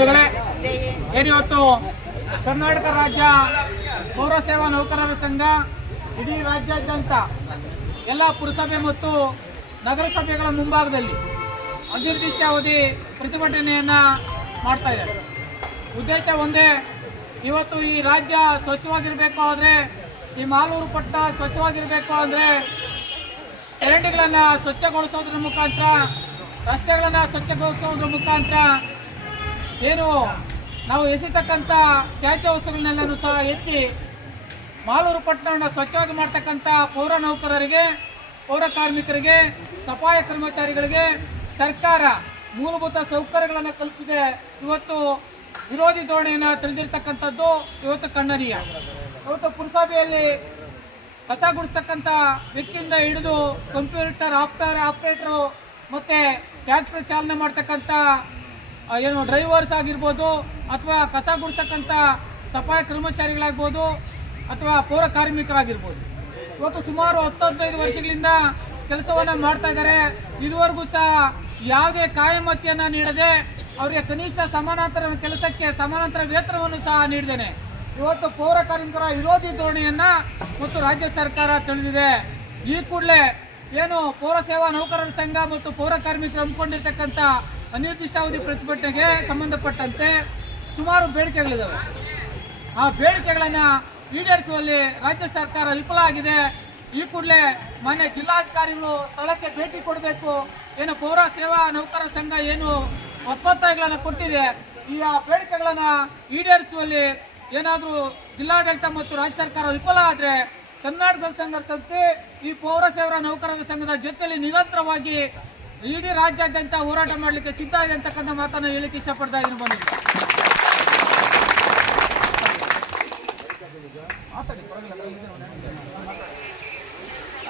ಬಂಧುಗಳೇ, ಏನಿವತ್ತು ಕರ್ನಾಟಕ ರಾಜ್ಯ ಪೌರ ಸೇವಾ ನೌಕರರ ಸಂಘ ಇಡೀ ರಾಜ್ಯಾದ್ಯಂತ ಎಲ್ಲ ಪುರಸಭೆ ಮತ್ತು ನಗರಸಭೆಗಳ ಮುಂಭಾಗದಲ್ಲಿ ಅನಿರ್ದಿಷ್ಟಾವಧಿ ಪ್ರತಿಭಟನೆಯನ್ನ ಮಾಡ್ತಾ ಇದ್ದಾರೆ. ಉದ್ದೇಶ ಒಂದೇ, ಇವತ್ತು ಈ ರಾಜ್ಯ ಸ್ವಚ್ಛವಾಗಿರಬೇಕು ಆದರೆ, ಈ ಮಾಲೂರು ಪಟ್ಟ ಸ್ವಚ್ಛವಾಗಿರಬೇಕು ಅಂದರೆ ಚರಂಡಿಗಳನ್ನು ಸ್ವಚ್ಛಗೊಳಿಸೋದ್ರ ಮುಖಾಂತರ, ರಸ್ತೆಗಳನ್ನು ಸ್ವಚ್ಛಗೊಳಿಸೋದ್ರ ಮುಖಾಂತರ ಏನು ನಾವು ಎಸಿತಕ್ಕಂಥ ತ್ಯಾಜ್ಯ ವಸ್ತುಗಳನ್ನೆಲ್ಲರೂ ಸಹ ಎತ್ತಿ ಮಾಲೂರು ಪಟ್ಟಣವನ್ನು ಸ್ವಚ್ಛವಾಗಿ ಮಾಡ್ತಕ್ಕಂಥ ಪೌರ ನೌಕರರಿಗೆ, ಪೌರ ಕಾರ್ಮಿಕರಿಗೆ, ಸಫಾಯಿ ಕರ್ಮಚಾರಿಗಳಿಗೆ ಸರ್ಕಾರ ಮೂಲಭೂತ ಸೌಕರ್ಯಗಳನ್ನು ಕಲ್ಪಿಸಿದೆ. ಇವತ್ತು ವಿರೋಧಿ ಧೋರಣೆಯನ್ನು ತಿಳಿದಿರ್ತಕ್ಕಂಥದ್ದು ಇವತ್ತು ಖಂಡನೀಯ. ಇವತ್ತು ಪುರಸಭೆಯಲ್ಲಿ ಕಸ ಗುಡಿಸ್ತಕ್ಕಂಥ ವ್ಯಕ್ತಿಯಿಂದ ಹಿಡಿದು ಕಂಪ್ಯೂಟರ್ ಆಪರೇಟರು ಮತ್ತೆ ಟ್ರ್ಯಾಕ್ಟರ್ ಚಾಲನೆ ಮಾಡ್ತಕ್ಕಂಥ ಏನು ಡ್ರೈವರ್ಸ್ ಆಗಿರ್ಬೋದು, ಅಥವಾ ಕಸ ಗುಡಿಸ್ತಕ್ಕಂಥ ಸಫಾಯಿ ಕರ್ಮಚಾರಿಗಳಾಗ್ಬೋದು, ಅಥವಾ ಪೌರ ಕಾರ್ಮಿಕರಾಗಿರ್ಬೋದು, ಇವತ್ತು ಸುಮಾರು 10-15 ವರ್ಷಗಳಿಂದ ಕೆಲಸವನ್ನು ಮಾಡ್ತಾ ಇದ್ದಾರೆ. ಇದುವರೆಗೂ ಸಹ ಯಾವುದೇ ಕಾಯಮತಿಯನ್ನು ನೀಡದೆ ಅವರಿಗೆ ಕನಿಷ್ಠ ಸಮಾನಾಂತರ ಕೆಲಸಕ್ಕೆ ಸಮಾನಾಂತರ ವೇತನವನ್ನು ಸಹ ನೀಡಿದ್ದೇನೆ. ಇವತ್ತು ಪೌರ ಕಾರ್ಮಿಕರ ವಿರೋಧಿ ಧೋರಣೆಯನ್ನ ಮತ್ತು ರಾಜ್ಯ ಸರ್ಕಾರ ತಿಳಿದಿದೆ. ಈ ಕೂಡಲೇ ಏನು ಪೌರ ಸೇವಾ ನೌಕರರ ಸಂಘ ಮತ್ತು ಪೌರ ಕಾರ್ಮಿಕರು ಹಮ್ಮಿಕೊಂಡಿರ್ತಕ್ಕಂಥ ಅನಿರ್ದಿಷ್ಟಾವಧಿ ಪ್ರತಿಭಟನೆಗೆ ಸಂಬಂಧಪಟ್ಟಂತೆ ಸುಮಾರು ಬೇಡಿಕೆಗಳಿದ್ದಾವೆ. ಆ ಬೇಡಿಕೆಗಳನ್ನು ಈಡೇರಿಸುವಲ್ಲಿ ರಾಜ್ಯ ಸರ್ಕಾರ ವಿಫಲ ಆಗಿದೆ. ಈ ಕೂಡಲೇ ಮಾನ್ಯ ಜಿಲ್ಲಾಧಿಕಾರಿಗಳು ಸ್ಥಳಕ್ಕೆ ಭೇಟಿ ಕೊಡಬೇಕು. ಏನು ಪೌರ ಸೇವಾ ನೌಕರರ ಸಂಘ ಏನು ಒಪ್ಪಂದಗಳನ್ನು ಕೊಟ್ಟಿದೆ, ಈ ಬೇಡಿಕೆಗಳನ್ನು ಈಡೇರಿಸುವಲ್ಲಿ ಏನಾದರೂ ಜಿಲ್ಲಾಡಳಿತ ಮತ್ತು ರಾಜ್ಯ ಸರ್ಕಾರ ವಿಫಲ ಆದರೆ ಕರ್ನಾಟಕ ಸಂಘ ಸಂಸ್ಥೆ ಈ ಪೌರ ಸೇವಾ ನೌಕರರ ಸಂಘದ ಜೊತೆಯಲ್ಲಿ ನಿರಂತರವಾಗಿ ಇಡೀ ರಾಜ್ಯಾದ್ಯಂತ ಹೋರಾಟ ಮಾಡಲಿಕ್ಕೆ ಸಿದ್ಧ ಇದೆ ಅಂತಕ್ಕಂಥ ಮಾತನ್ನು ಹೇಳಿಕ್ಕೆ ಇಷ್ಟಪಡ್ತಾ ಇದ್ದೀನಿ. ಬಂದಿದೆ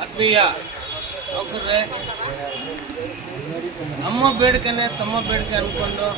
ಆತ್ಮೀಯ ನೌಕರರೇ, ನಮ್ಮ ಬೇಡಿಕೆನೇ ತಮ್ಮ ಬೇಡಿಕೆ ಅನ್ಕೊಂಡು